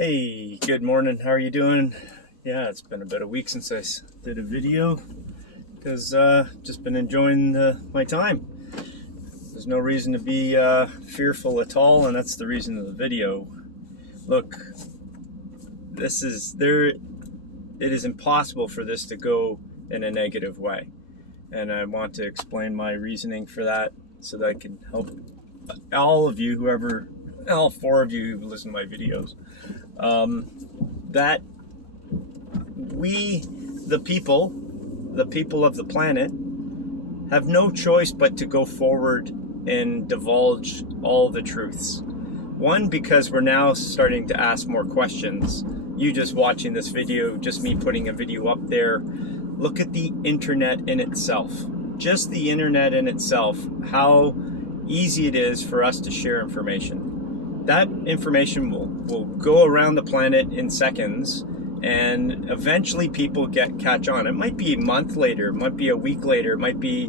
Hey, good morning. How are you doing? Yeah, it's been about a week since I did a video because just been enjoying my time. There's no reason to be fearful at all, and that's the reason of the video. Look, it is impossible for this to go in a negative way, and I want to explain my reasoning for that so that I can help all of you, all four of you who listen to my videos. That we, the people of the planet, have no choice but to go forward and divulge all the truths. One, because we're now starting to ask more questions. You just watching this video, just me putting a video up there, look at the internet in itself. Just the internet in itself, how easy it is for us to share information. That information will go around the planet in seconds, and eventually people catch on. It might be a month later, it might be a week later, it might be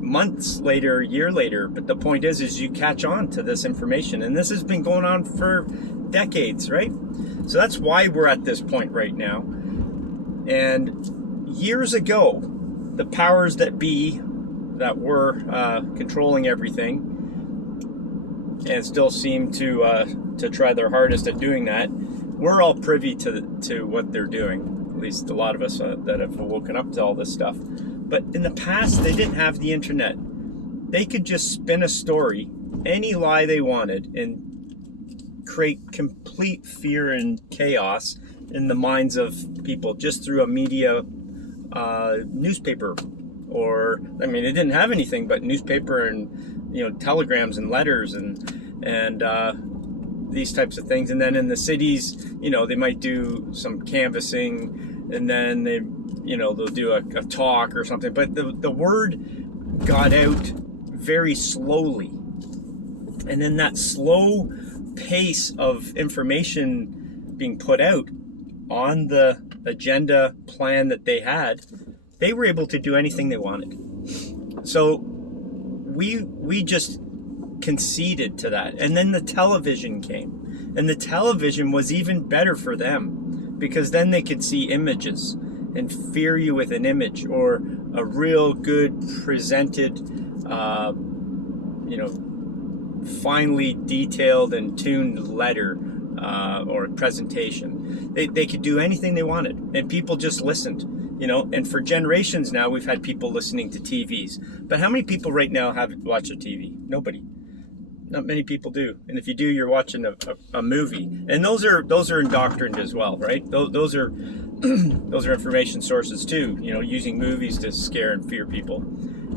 months later, a year later, but the point is you catch on to this information, and this has been going on for decades, right? So that's why we're at this point right now. And years ago, the powers that be that were controlling everything and still seem to try their hardest at doing that, we're all privy to what they're doing. At least a lot of us that have woken up to all this stuff. But in the past, they didn't have the internet. They could just spin a story, any lie they wanted, and create complete fear and chaos in the minds of people just through a media newspaper. Or, I mean, it didn't have anything but newspaper and telegrams and letters and these types of things. And then in the cities, they might do some canvassing, and then they'll do a talk or something. But the word got out very slowly. And then that slow pace of information being put out on the agenda plan that they had, they were able to do anything they wanted. So we just conceded to that. And then the television came. And the television was even better for them, because then they could see images and fear you with an image, or a real good presented, finely detailed and tuned letter or presentation. They could do anything they wanted, and people just listened. And for generations now, we've had people listening to TVs. But how many people right now watch a TV? Nobody. Not many people do. And if you do, you're watching a movie. And those are indoctrined as well, right? Those are those are information sources too. Using movies to scare and fear people.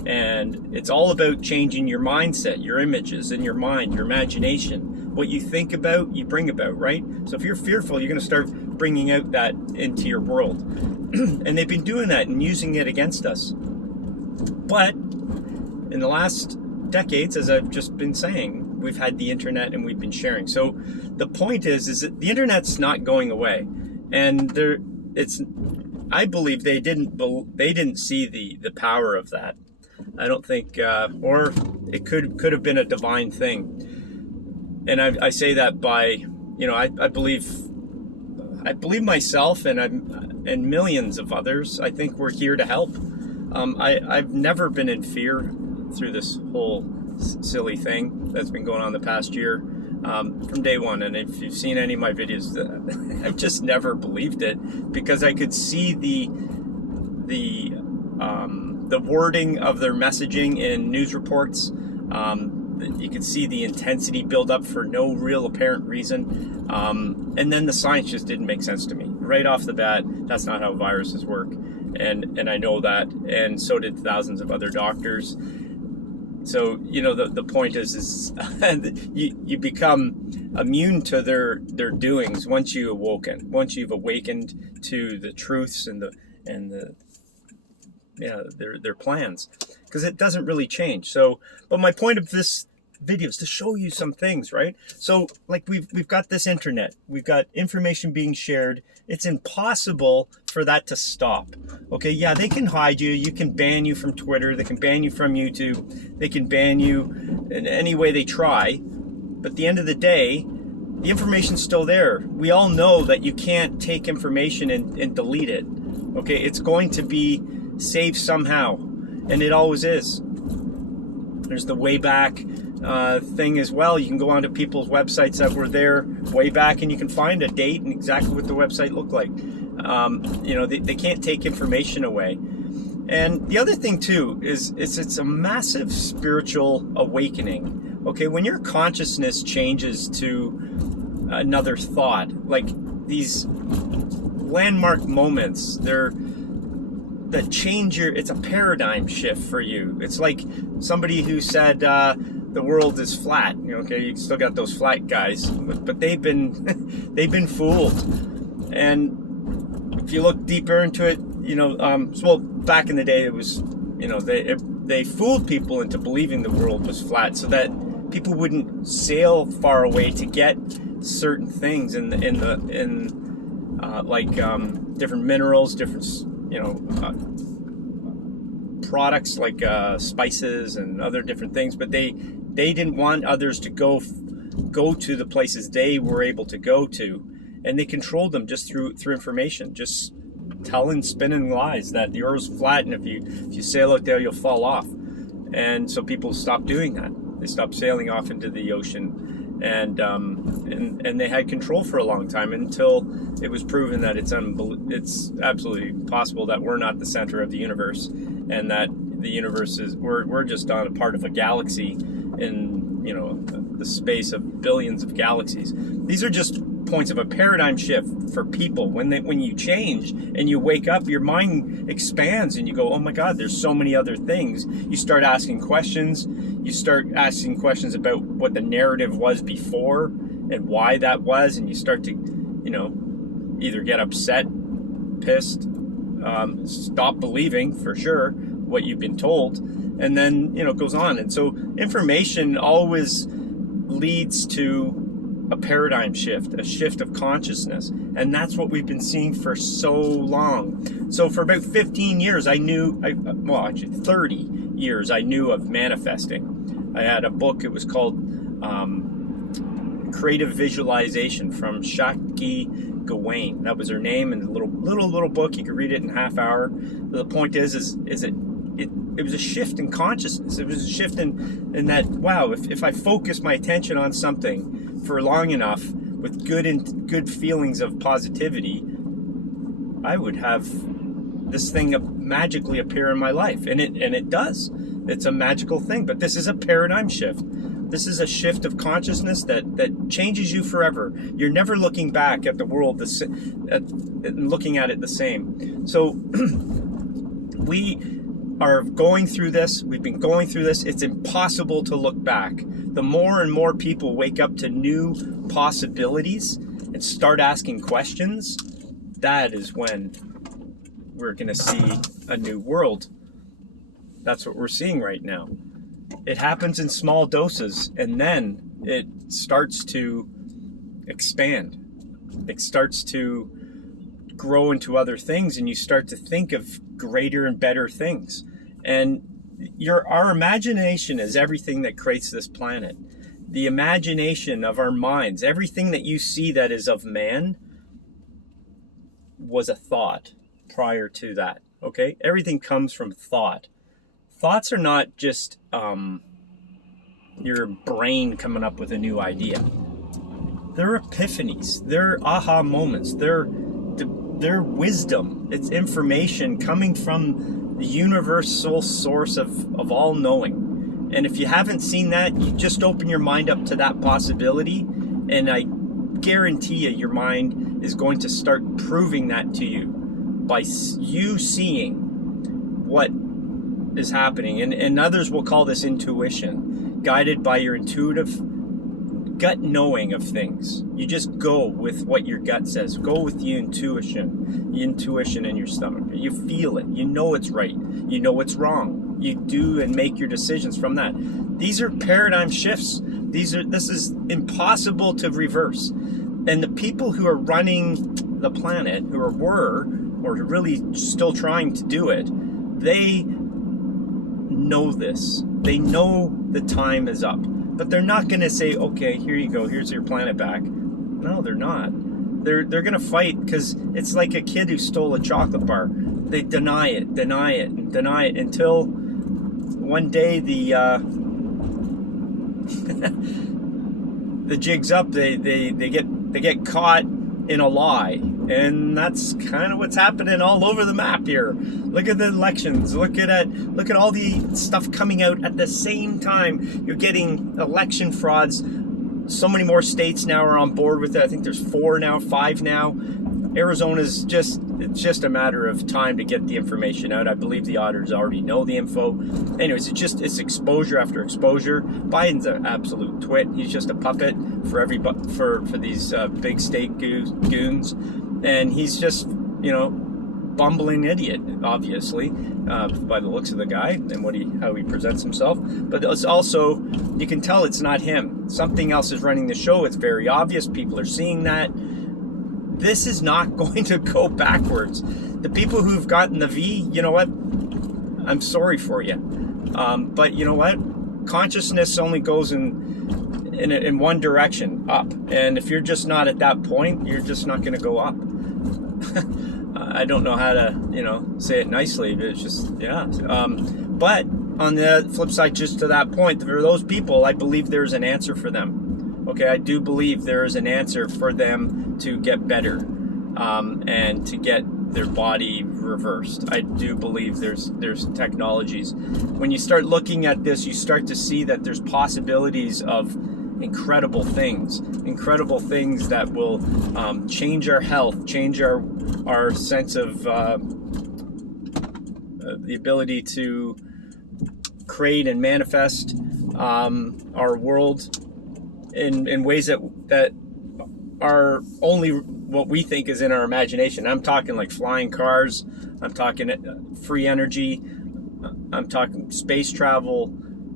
And it's all about changing your mindset, your images in your mind, your imagination. What you think about, you bring about, right? So if you're fearful, you're going to start bringing out that into your world. And they've been doing that and using it against us. But in the last decades, as I've just been saying, we've had the internet and we've been sharing. So the point is that the internet's not going away. And I believe they didn't see the power of that. I don't think, or it could have been a divine thing. And I say that by, I believe myself and millions of others. I think we're here to help. I've never been in fear through this whole silly thing that's been going on the past year, from day one. And if you've seen any of my videos, I've just never believed it, because I could see the wording of their messaging in news reports. You could see the intensity build up for no real apparent reason. And then the science just didn't make sense to me. Right off the bat, that's not how viruses work. And I know that, and so did thousands of other doctors. So, the point is you become immune to their doings once you've awakened to the truths and their plans, because it doesn't really change. So, but my point of this video is to show you some things, right? So, like, we've got this internet, we've got information being shared. It's impossible for that to stop. Okay, yeah, they can hide you. You can ban you from Twitter. They can ban you from YouTube. They can ban you in any way they try. But at the end of the day, the information's still there. We all know that you can't take information and delete it. Okay, it's going to be saved somehow, and it always is. There's the Wayback thing as well. You can go onto people's websites that were there way back, and you can find a date and exactly what the website looked like. They can't take information away. And the other thing too is it's a massive spiritual awakening. Okay, when your consciousness changes to another thought, like these landmark moments, that change it's a paradigm shift for you. It's like somebody who said the world is flat. Okay, you still got those flat guys, but they've been they've been fooled. And if you look deeper into it, back in the day it was, they fooled people into believing the world was flat so that people wouldn't sail far away to get certain things in different minerals, different products like spices and other different things, but they didn't want others to go to the places they were able to go to, and they controlled them just through information, just spinning lies that the earth's flat, and if you sail out there you'll fall off. And so people stopped doing that. They stopped sailing off into the ocean, and they had control for a long time until it was proven that it's absolutely possible that we're not the center of the universe, and that the universe we're just on a part of a galaxy in the space of billions of galaxies. These are just points of a paradigm shift for people. When you change and you wake up, your mind expands and you go, oh my God, there's so many other things. You start asking questions. You start asking questions about what the narrative was before and why that was, and you start to either get upset, pissed, stop believing for sure what you've been told, and then it goes on. And so information always leads to a paradigm shift, a shift of consciousness. And that's what we've been seeing for so long. So for about 15 years, actually 30 years, I knew of manifesting. I had a book, it was called Creative Visualization from Shakti Gawain. That was her name, and a little book. You could read it in a half hour. The point is it was a shift in consciousness. It was a shift in that, wow, if I focus my attention on something for long enough with good feelings of positivity, I would have this thing magically appear in my life, and it does. It's a magical thing. But this is a paradigm shift. This is a shift of consciousness that changes you forever. You're never looking back at the world and looking at it the same. So we are going through this. We've been going through this. It's impossible to look back. The more and more people wake up to new possibilities and start asking questions, that is when we're going to see a new world. That's what we're seeing right now. It happens in small doses, and then it starts to expand. It starts to grow into other things, and you start to think of greater and better things. And our imagination is everything that creates this planet. The imagination of our minds, everything that you see that is of man, was a thought prior to that. Okay? Everything comes from thought. Thoughts are not just your brain coming up with a new idea. They're epiphanies. They're aha moments. They're wisdom. It's information coming from the universal source of all knowing. And if you haven't seen that, you just open your mind up to that possibility, and I guarantee your mind is going to start proving that to you by you seeing what is happening. And others will call this intuition, guided by your intuitive gut knowing of things. You just go with what your gut says. Go with the intuition in your stomach. You feel it. You know it's right. You know it's wrong. You do and make your decisions from that. These are paradigm shifts. This is impossible to reverse. And the people who are running the planet, or really still trying to do it, they know this. They know the time is up. But they're not going to say, okay, here you go, here's your planet back. No, they're not. They're gonna fight because it's like a kid who stole a chocolate bar. They deny it, and deny it until one day the the jig's up. They get caught in a lie, and that's kind of what's happening all over the map here. Look at the elections. Look at all the stuff coming out at the same time. You're getting election frauds. So many more states now are on board with it. I think there's 4 now, 5 now. Arizona's it's just a matter of time to get the information out. I believe the auditors already know the info. Anyways, it's exposure after exposure. Biden's an absolute twit. He's just a puppet for everybody, for these big state goons, and he's just, bumbling idiot, obviously, by the looks of the guy and how he presents himself. But it's also, you can tell it's not him. Something else is running the show. It's very obvious. People are seeing that. This is not going to go backwards. The people who've gotten the V, you know what? I'm sorry for you. But you know what? Consciousness only goes in one direction, up. And if you're just not at that point, you're just not going to go up. I don't know how to, say it nicely, but it's just, yeah. But on the flip side, just to that point, for those people, I believe there's an answer for them. Okay, I do believe there is an answer for them to get better and to get their body reversed. I do believe there's technologies. When you start looking at this, you start to see that there's possibilities of incredible things that will change our health, change our sense of the ability to create and manifest our world in ways that are only what we think is in our imagination. I'm talking like flying cars, I'm talking free energy, I'm talking space travel,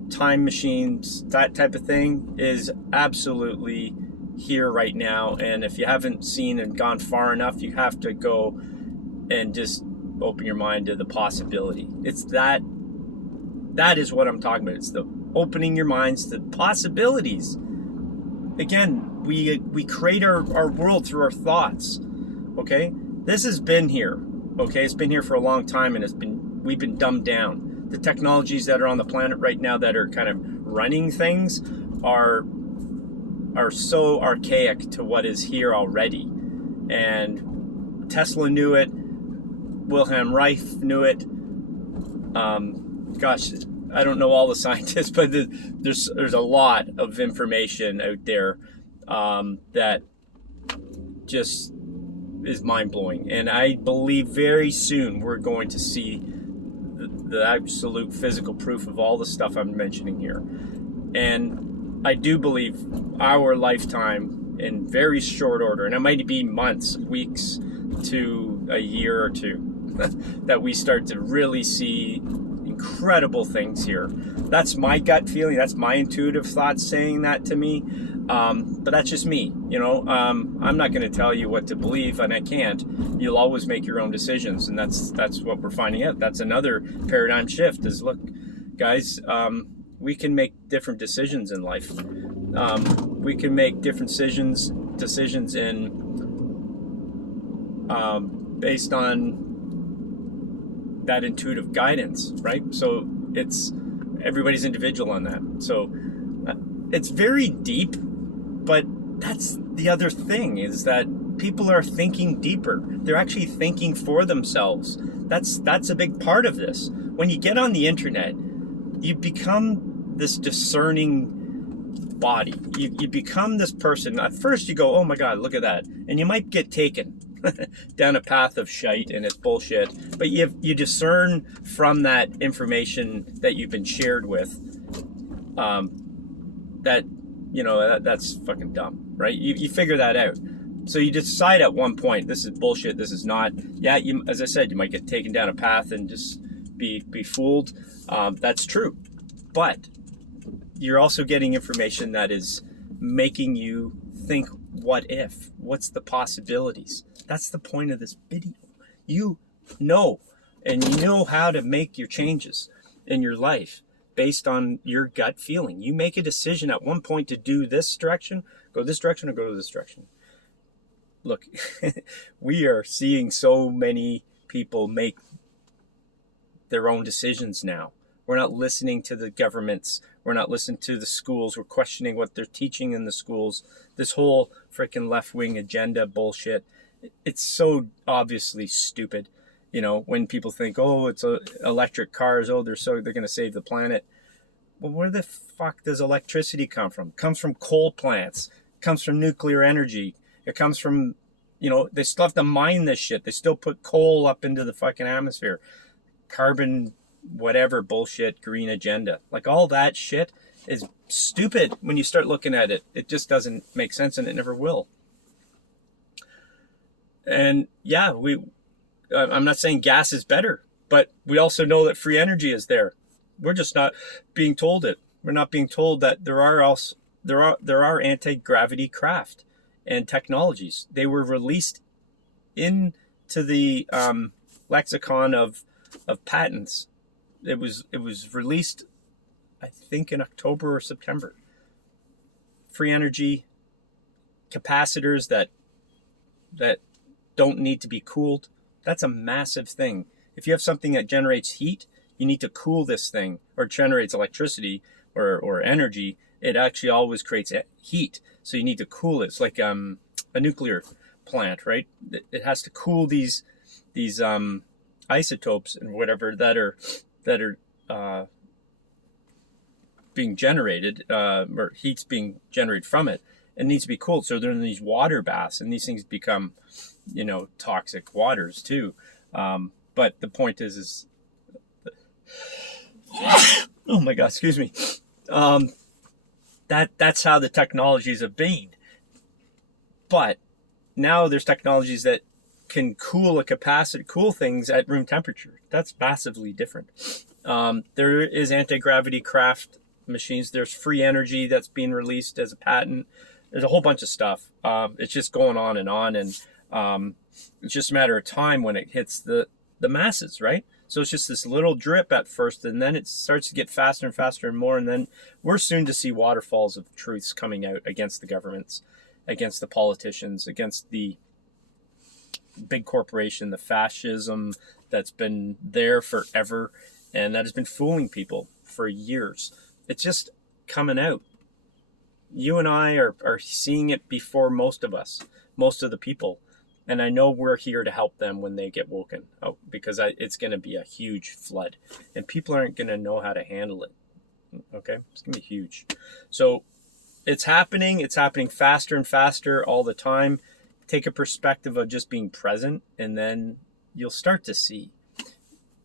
time machines. That type of thing is absolutely here right now. And if you haven't seen and gone far enough, you have to go and just open your mind to the possibility. It's that is what I'm talking about. It's the opening your minds to possibilities. Again, we create our world through our thoughts. Okay, this has been here. Okay, it's been here for a long time, and we've been dumbed down. The technologies that are on the planet right now that are kind of running things are so archaic to what is here already. And Tesla knew it. Wilhelm Reich knew it. I don't know all the scientists, but there's a lot of information out there that just is mind-blowing. And I believe very soon we're going to see the absolute physical proof of all the stuff I'm mentioning here. And I do believe our lifetime, in very short order, and it might be months, weeks to a year or two, that we start to really see incredible things here. That's my gut feeling. That's my intuitive thoughts saying that to me. But that's just me. I'm not going to tell you what to believe, and I can't. You'll always make your own decisions, and that's what we're finding out. That's another paradigm shift. Is, look, guys, we can make different decisions in life. We can make different decisions in based on that intuitive guidance, right? So everybody's individual on that. So it's very deep, but that's the other thing, is that people are thinking deeper. They're actually thinking for themselves. That's a big part of this. When you get on the internet, you become this discerning body. You become this person. At first you go, oh my God, look at that. And you might get taken down a path of shite and it's bullshit. But you discern from that information that you've been shared with that's fucking dumb, right? You figure that out. So you decide at one point, this is bullshit, this is not. Yeah, as I said, you might get taken down a path and just be fooled. That's true. But you're also getting information that is making you think, what if? What's the possibilities? That's the point of this video. You know, and you know how to make your changes in your life based on your gut feeling. You make a decision at one point to do this direction, go this direction, or go this direction. look, we are seeing so many people make their own decisions now. We're not listening to the governments. We're not listening to the schools. We're questioning what they're teaching in the schools. This whole freaking left-wing agenda bullshit. It's so obviously stupid. You know, when people think, oh, it's electric cars. Oh, they're going to save the planet. Well, where the fuck does electricity come from? It comes from coal plants. It comes from nuclear energy. It comes from, you know, they still have to mine this shit. They still put coal up into the fucking atmosphere. Carbon, whatever bullshit, green agenda. Like all that shit is stupid when you start looking at it. It just doesn't make sense, and it never will. And yeah, I'm not saying gas is better, but we also know that free energy is there. We're just not being told it. We're not being told that there are anti-gravity craft and technologies. They were released into the lexicon of patents. It was released, I think, in October or September. Free energy capacitors that don't need to be cooled. That's a massive thing. If you have something that generates heat, you need to cool this thing, or generates electricity or energy. It actually always creates heat, so you need to cool it. It's like a nuclear plant, right? It has to cool these isotopes and whatever that are being generated, or heat's being generated from it. It needs to be cooled, so they're in these water baths, and these things become, you know, toxic waters too. But the point is oh my God, excuse me. That's how the technologies have been. But now there's technologies that can cool things at room temperature. That's massively different. There is anti-gravity craft machines. There's free energy that's being released as a patent. There's a whole bunch of stuff. It's just going on, and it's just a matter of time when it hits the masses, right? So it's just this little drip at first, and then it starts to get faster and faster and more, and then we're soon to see waterfalls of truths coming out against the governments, against the politicians, against the big corporation, the fascism that's been there forever and that has been fooling people for years. It's just coming out. You and I are seeing it before most of the people. And I know we're here to help them when they get woken up, because it's going to be a huge flood and people aren't going to know how to handle it. Okay? It's going to be huge. So it's happening. It's happening faster and faster all the time. Take a perspective of just being present, and then you'll start to see,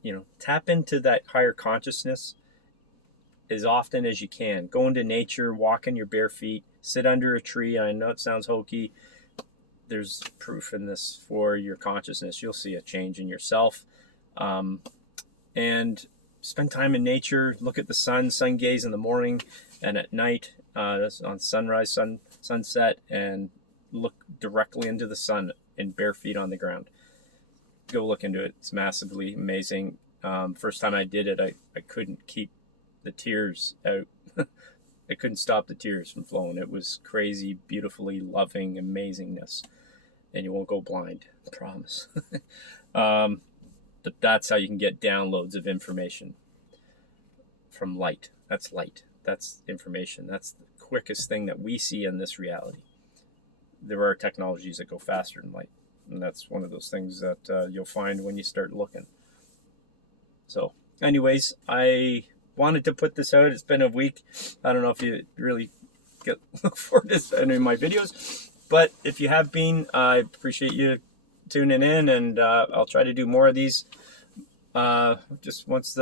you know, tap into that higher consciousness as often as you can. Go into nature, walk in your bare feet, sit under a tree. I know it sounds hokey. There's proof in this for your consciousness. You'll see a change in yourself. And spend time in nature. Look at the sun gaze in the morning and at night, on sunrise, sunset, and look directly into the sun in bare feet on the ground. Go look into it. It's massively amazing. First time I did it, I couldn't keep the tears out. I couldn't stop the tears from flowing. It was crazy, beautifully loving amazingness. And you won't go blind, I promise. But that's how you can get downloads of information from light. That's light. That's information. That's the quickest thing that we see in this reality. There are technologies that go faster than light. And that's one of those things that you'll find when you start looking. So anyways, I wanted to put this out. It's been a week. I don't know if you really look forward to any of my videos. But if you have been, I appreciate you tuning in, and I'll try to do more of these. Just once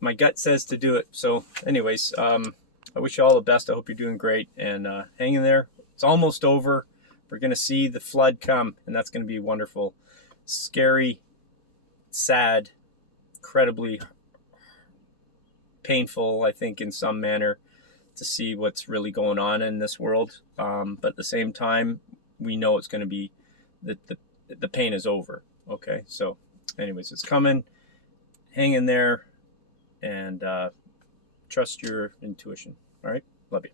my gut says to do it. So anyways, I wish you all the best. I hope you're doing great, and hang in there. It's almost over. We're going to see the flood come, and that's going to be wonderful. Scary, sad, incredibly painful, I think, in some manner, to see what's really going on in this world. But at the same time, we know it's going to be, the pain is over. Okay, so anyways, it's coming. Hang in there, and trust your intuition. All right, love you.